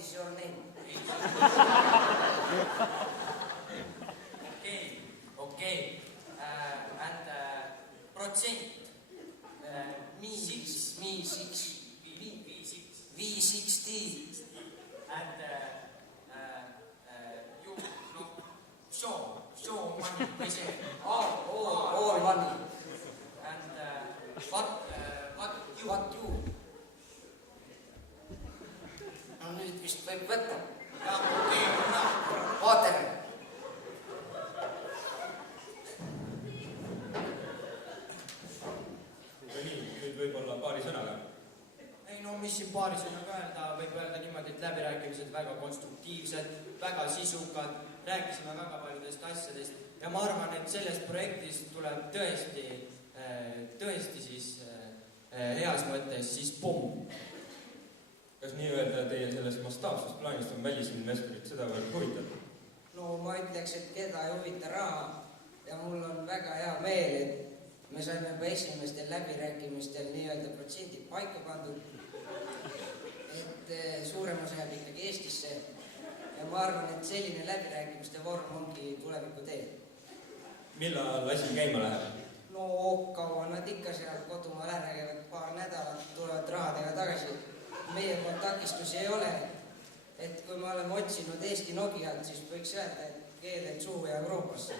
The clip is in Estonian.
is your name? Okay. And protsent. V60. And you show money. All money. And what you? No nüüd vist võib võtta. Ja, Water. Nii, nüüd võib-olla paari sõnaga. ei no mis siin paari sõnaga öelda, võib öelda niimoodi, et läbirääkimised väga konstruktiivsed, väga sisukad, rääkisime väga paljudest asjadest ja ma arvan, et sellest projektist tuleb tõesti siis heas mõttes siis pomm. Kas nii-öelda teie sellest mastaapsest plaanist on välisinvestorid sedavõrd huvitatud? No ma ütleks, et keda ei huvita raha ja mul on väga hea meel, et me saime juba esimestel läbirääkimistel nii-öelda protsendid paika pandud, et suurem osa jääb ikkagi Eestisse ja ma arvan, et selline läbirääkimiste vorm ongi tuleviku tee. Millal asi käima läheb? No kaua nad ikka seal kodumaal ära käivad, paar nädalat tulevad rahadega tagasi. Meie poolt takistusi ei ole, et kui me oleme otsinud Eesti Nokiat, siis võiks öelda, et keeled suhu ja Euroopasse.